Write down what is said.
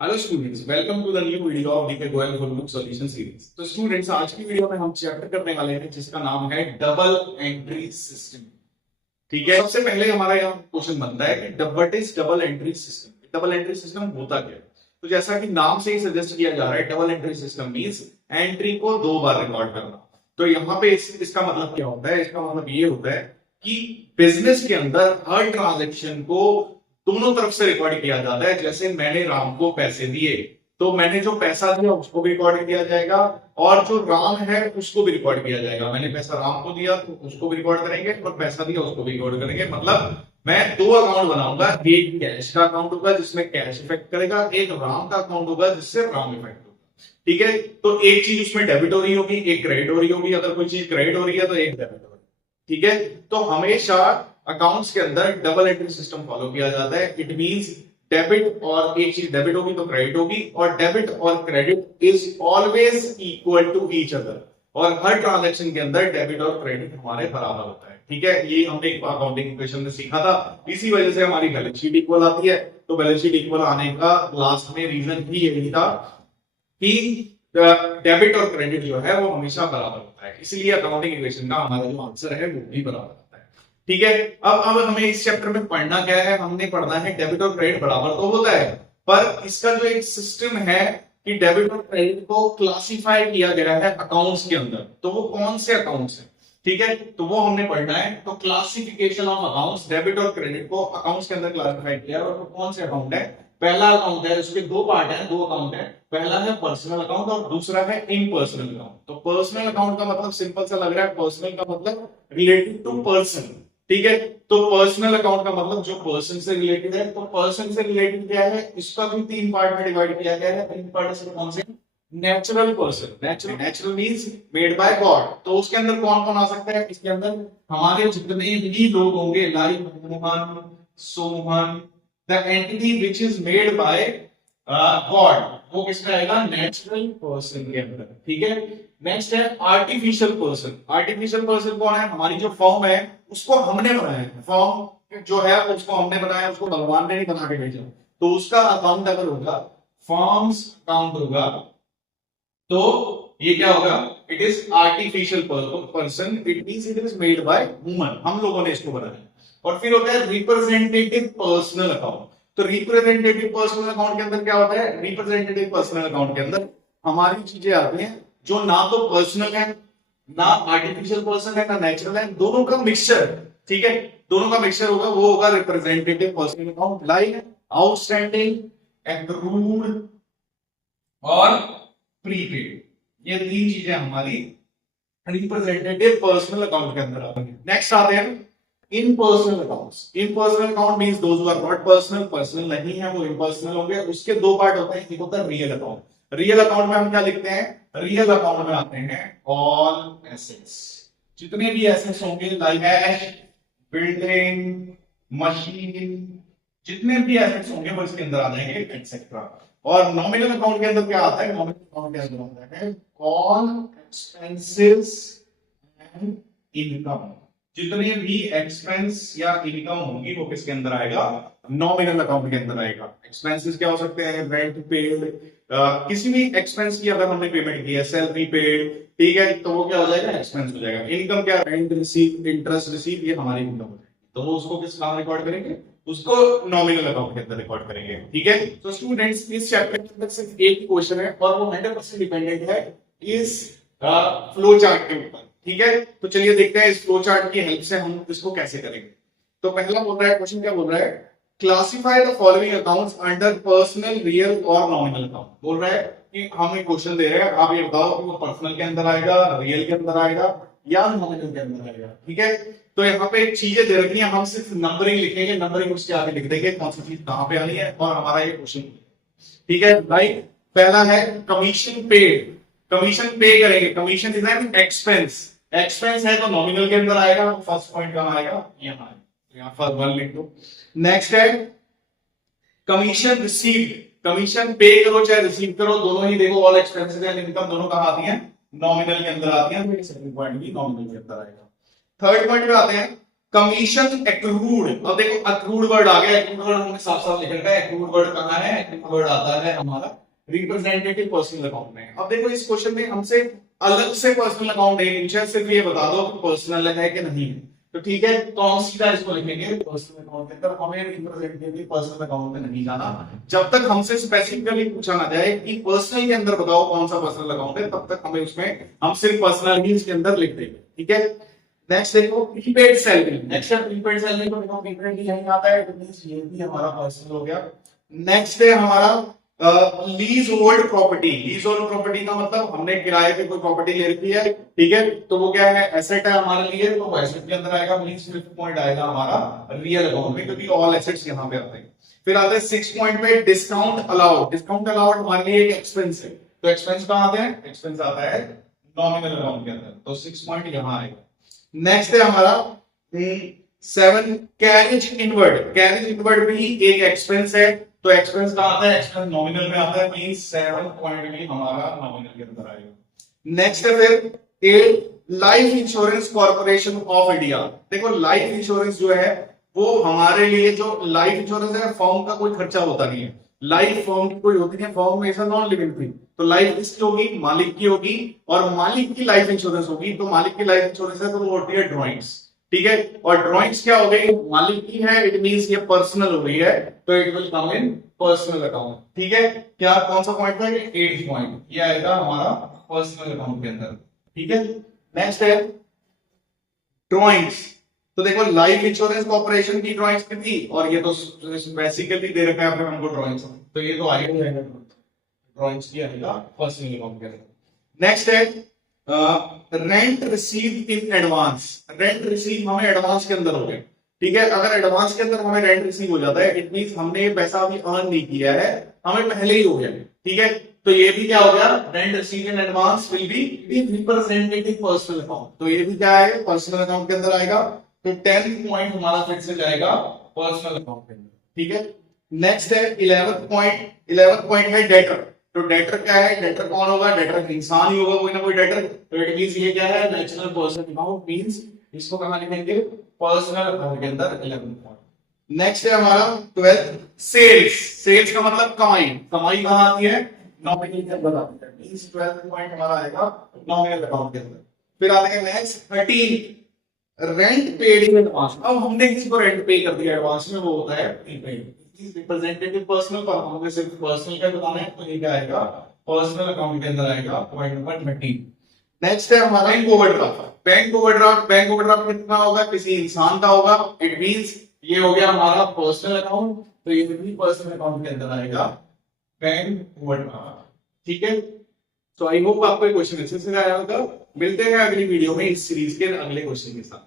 Hello students, welcome to the new video of DK Goyal full book solution series. तो students, आज की video में हम चैप्टर करने वाले हैं जिसका नाम है डबल एंट्री सिस्टम। ठीक है, सबसे पहले हमारा यहाँ क्वेश्चन बनता है कि what is double entry system. Double entry system होता क्या है? तो जैसा कि नाम से ही सजेस्ट किया जा रहा है, double entry system means entry को दो बार रिकॉर्ड करना। तो यहाँ पे इसका मतलब क्या होता है? इसका मतलब ये होता है कि बिजनेस के अंदर हर ट्रांजेक्शन को दोनों तरफ से रिकॉर्ड किया जाता है। जैसे मैंने राम को पैसे दिए, तो मैंने जो पैसा दिया उसको भी रिकॉर्ड किया जाएगा, और जो राम है उसको भी रिकॉर्ड किया जाएगा। मैंने पैसा राम को दिया तो उसको भी रिकॉर्ड करेंगे, और पैसा दिया उसको भी रिकॉर्ड करेंगे। मतलब मैं दो अकाउंट बनाऊंगा, एक कैश का अकाउंट होगा जिसमें कैश इफेक्ट करेगा, एक राम का अकाउंट होगा जिससे राम इफेक्ट होगा। ठीक है, तो एक चीज उसमें डेबिट हो रही होगी, एक क्रेडिट हो रही होगी। अगर कोई चीज क्रेडिट हो रही है तो एक डेबिट हो रही है। ठीक है, तो हमेशा अकाउंट्स के अंदर डबल एंट्री सिस्टम फॉलो किया जाता है। इट मींस डेबिट, और एक चीज डेबिट होगी तो क्रेडिट होगी, और डेबिट और credit is always equal to each other. और हर ट्रांजैक्शन के अंदर डेबिट और क्रेडिट हमारे बराबर होता है। ठीक है, ये हमने एक अकाउंटिंग इक्वेशन में सीखा था। इसी वजह से हमारी बैलेंस शीट इक्वल आती है। तो बैलेंस शीट इक्वल आने का लास्ट में रीजन ही यही था कि डेबिट और क्रेडिट जो है वो हमेशा बराबर होता है। इसलिए अकाउंटिंग इक्वेशन का हमारा जो आंसर है वो भी बराबर होता है। ठीक है, अब हमें इस चैप्टर में पढ़ना क्या है? हमने पढ़ना है डेबिट और क्रेडिट बराबर तो होता है, पर इसका जो एक सिस्टम है कि डेबिट और क्रेडिट को क्लासिफाई किया गया है अकाउंट्स के अंदर। तो वो कौन से अकाउंट्स हैं? ठीक है, तो वो हमने पढ़ना है। तो क्लासिफिकेशन ऑफ अकाउंट्स, डेबिट और क्रेडिट को अकाउंट्स के अंदर क्लासिफाई किया, और वो कौन से अकाउंट है? पहला अकाउंट है, उसके दो पार्ट है, दो अकाउंट है। पहला है पर्सनल अकाउंट और दूसरा है इम्पर्सनल अकाउंट। तो पर्सनल अकाउंट का मतलब सिंपल सा लग रहा है, पर्सनल का मतलब रिलेटेड टू पर्सन। ठीक है, तो पर्सनल अकाउंट का मतलब जो पर्सन से रिलेटेड है। तो पर्सन से रिलेटेड क्या है? इसका भी तीन पार्ट में डिवाइड किया गया है। तीन पार्ट से कौन से? Natural person. Natural means made by God. तो उसके अंदर कौन कौन आ सकता है? इसके अंदर हमारे जितने भी लोग होंगे, like Mohan, Sohan, the entity which is made by God, वो किसमें आएगा? नेचुरल पर्सन के अंदर। ठीक है, नेक्स्ट है आर्टिफिशियल पर्सन। आर्टिफिशियल पर्सन कौन है? हमारी जो फॉर्म है उसको हमने बनाया है। फॉर्म जो है उसको हमने बनाया, उसको भगवान ने नहीं बना के भेजा। तो उसका अकाउंट अगर होगा, फॉर्म्स अकाउंट होगा, तो ये क्या होगा? It is artificial person. It means it is made by human, हम लोगों ने इसको बनाया। और फिर होता है रिप्रेजेंटेटिव पर्सनल अकाउंट। तो रिप्रेजेंटेटिव पर्सनल अकाउंट के अंदर क्या होता है? रिप्रेजेंटेटिव पर्सनल अकाउंट के अंदर हमारी चीजें आती हैं जो ना तो पर्सनल है, ना आर्टिफिशियल पर्सन है, ना नेचुरल है, दोनों का मिक्सचर। ठीक है, दोनों का मिक्सचर होगा, वो होगा representative personal account. Like outstanding, accrued और प्रीपेड, ये तीन चीजें हमारी रिप्रेजेंटेटिव पर्सनल अकाउंट के अंदर आती हैं। नेक्स्ट आते हैं impersonal accounts. Impersonal account means those who are not personal, personal नहीं है वो इम्पर्सनल होंगे। उसके दो पार्ट होते हैं, एक होता है रियल अकाउंट। रियल अकाउंट में हम क्या लिखते हैं? रियल अकाउंट में आते हैं ऑल एसेट्स, जितने भी एसेट्स होंगे, लाइक कैश, बिल्डिंग, मशीन, जितने भी एसेट्स होंगे वो इसके अंदर आ जाएंगे, एक्सेट्रा। और नॉमिनल अकाउंट के अंदर क्या आता है? नॉमिनल अकाउंट के अंदर आता है ऑल एक्सपेंसेस एंड इनकम। जितने भी एक्सपेंस या इनकम होंगी वो किसके अंदर आएगा? नॉमिनल अकाउंट के अंदर आएगा। एक्सपेंसेस क्या हो सकते हैं? रेंट पेड, किसी भी एक्सपेंस की अगर हमने पेमेंट की है, सैलरी पेड, ठीक है, तो वो क्या हो जाएगा? एक्सपेंस हो जाएगा। इनकम क्या? रेंट रिसीव, इंटरेस्ट रिसीव, ये हमारी इनकम हो जाएगी। तो वो उसको किस नाम रिकॉर्ड करेंगे? उसको नॉमिनल अकाउंट के अंदर रिकॉर्ड करेंगे। ठीक है, तो स्टूडेंट्स इस चैप्टर के अंदर सिर्फ एक क्वेश्चन है, और वो 100% डिपेंडेंट है इस फ्लो चार्ट के ऊपर। ठीक है, तो चलिए देखते हैं इस फ्लो चार्ट की हेल्प से हम इसको कैसे करेंगे। तो पहला बोल रहा है, क्वेश्चन क्या बोल रहा है? Classify the following accounts under personal, real और नॉमिनल अकाउंट। बोल रहा है कि हम एक क्वेश्चन दे रहे हैं, आप ये बताओ कि वो पर्सनल के अंदर आएगा, रियल के अंदर आएगा, या नॉमिनल के अंदर आएगा। ठीक है, तो यहाँ पे चीजें दे रखी है, हम सिर्फ नंबरिंग लिखेंगे, नंबरिंग उसके आगे लिख देंगे कौन सी चीज कहां पे आनी है, और हमारा ये क्वेश्चन। ठीक है भाई, पहला है कमीशन पेड। कमीशन पे करेंगे, commission is an expense. Expense है तो नॉमिनल के अंदर आएगा। फर्स्ट पॉइंट कहां आएगा? यहाँ फर्स्ट वन लिख दो। नेक्स्ट है कमीशन रिसीव्ड। कमीशन पे करो चाहे रिसीव करो, दोनों ही देखो, ऑल एक्सपेंसेस एंड इनकम दोनों कहां आती हैं? नॉमिनल के अंदर आती हैं। तो सेकंड पॉइंट भी नॉमिनल के अंदर आएगा। थर्ड पॉइंट पे आते हैं कमीशन एक्रूड, अब देखो एक्रूड वर्ड आ गया, एक्रूड वर्ड हमने साफ साफ लिख रखा है। एक्रूड वर्ड कहाँ है? एक्रूड वर्ड आता है हमारा रिप्रेजेंटेटिव पर्सनल अकाउंट में। अब देखो इस क्वेश्चन में हमसे अलग से पर्सनल अकाउंट नहीं पूछा, सिर्फ ये बता दो कि पर्सनल है कि नहीं है, तो ठीक है, तो हम सीधा इसको लिखेंगे पर्सनल अकाउंट के अंदर, हमें रिप्रेजेंटेटिव पर्सनल अकाउंट में नहीं जाना। जब तक हमसे स्पेसिफिकली पूछा ना जाए कि पर्सनल के अंदर बताओ कौन सा पर्सनल अकाउंट है, तब तक हमें उसमें हम सिर्फ पर्सनल ही इसके अंदर लिख देंगे, ठीक है। नेक्स्ट देखो प्रीपेड सैलरी, नेक्स्ट है प्रीपेड सैलरी, तो देखो प्रीपेड यही आता है, तो मींस ये भी हमारा पर्सनल हो गया। नेक्स्ट है हमारा lease hold property. Lease hold property का मतलब हमने किराए पे कोई प्रॉपर्टी ले रखी है, ठीक है, तो वो क्या है? एसेट है हमारे लिए, तो वो एसेट के अंदर आएगा। मींस 5th पॉइंट आएगा हमारा रियल अकाउंट में, क्योंकि ऑल एसेट्स यहाँ पे आते हैं। फिर आता है 6th पॉइंट पे डिस्काउंट अलाउड। डिस्काउंट अलाउड हमारे लिए एक एक्सपेंस है, तो एक्सपेंस कहाँ आते हैं? एक्सपेंस आता है नॉमिनल अकाउंट के अंदर, तो 6 पॉइंट यहाँ आएगा। नेक्स्ट है हमारा 7 कैरेज इनवर्ड। कैरेज इनवर्ड भी एक एक्सपेंस है, तो एक्सपेंस कहाँ आता है? एक्सपेंस नॉमिनल में आता है, मींस 7 पॉइंट भी हमारा नॉमिनल के अंदर आएगा। नेक्स्ट है फिर 8 life insurance corporation of India. देखो लाइफ इंश्योरेंस जो है वो हमारे लिए, जो लाइफ इंश्योरेंस है फर्म का कोई खर्चा होता नहीं है, लाइफ फर्म की कोई होती है, फर्म में ऐसा नॉन लिविंग थिंग, तो लाइफ किसकी होगी? मालिक की होगी, और मालिक की लाइफ इंश्योरेंस होगी, तो मालिक की लाइफ इंश्योरेंस है तो वो होती है ड्रॉइंग्स, ठीक है। और ड्रॉइंग्स क्या हो गई? मालिक की है, इट मींस ये पर्सनल हो गई है, तो it will come in personal account, ठीक है। क्या कौन सा पॉइंट था? 8th पॉइंट, ये आएगा हमारा पर्सनल अकाउंट के अंदर, ठीक है। नेक्स्ट है ड्रॉइंग्स, तो देखो लाइफ इंश्योरेंस कॉर्पोरेशन की ड्रॉइंग्स की थी, और ये तो बेसिकली दे रखा है आपने हमको ड्रॉइंग्स, तो ये तो आगे ड्रॉइंग्स की आएगा पर्सनल अकाउंट के अंदर। नेक्स्ट है rent receive in advance. Rent receive हमें एडवांस के अंदर हो गया, ठीक है। अगर एडवांस के अंदर हमें रेंट रिसीव हो जाता है, इट मींस हमने ये पैसा अभी अर्न नहीं किया है, हमें पहले ही हो गया, ठीक है, तो ये भी क्या हो गया? Rent receive in advance will be representative personal account, तो ये भी क्या है? पर्सनल अकाउंट के अंदर आएगा। तो 10th पॉइंट हमारा फिर से जाएगा पर्सनल अकाउंट के अंदर, ठीक है। नेक्स्ट है 11th पॉइंट। 11th पॉइंट है डेटर। तो डेटर क्या है? डेटर कौन होगा? डेटर इंसान ही होगा, कोई ना कोई डेटर, तो इट मींस ये क्या है? नेचुरल पर्सन अकाउंट, मींस इसको कहां लिखेंगे? पर्सनल अकाउंट के अंदर 11th पॉइंट। नेक्स्ट है हमारा 12th सेल्स। सेल्स का मतलब कमाई। कमाई कहां आती है? नॉमिनल के अंदर आती है, मींस 12th पॉइंट हमारा आएगा नॉमिनल अकाउंट के अंदर। फिर आते हैं next 13 rent paid in advance. अब हमने किसी को रेंट पे कर दिया एडवांस में, वो होता है प्रीपेड। रिप्रेजेंटेटिव पर्सनल पर हमें सिर्फ पर्सनल का बताना है, तो ये क्या आएगा? पर्सनल अकाउंट के अंदर आएगा पॉइंट नंबर 13। नेक्स्ट है हमारा bank overdraft. Bank overdraft, bank overdraft कितना होगा? किसी इंसान का होगा, इट मींस ये हो गया हमारा पर्सनल अकाउंट, तो ये भी पर्सनल अकाउंट के अंदर आएगा बैंक ओवरड्राफ्ट, ठीक है। तो आई होप आपको क्वेश्चन अच्छे से आया होगा। मिलते हैं अगली वीडियो में इस सीरीज के अगले क्वेश्चन के साथ।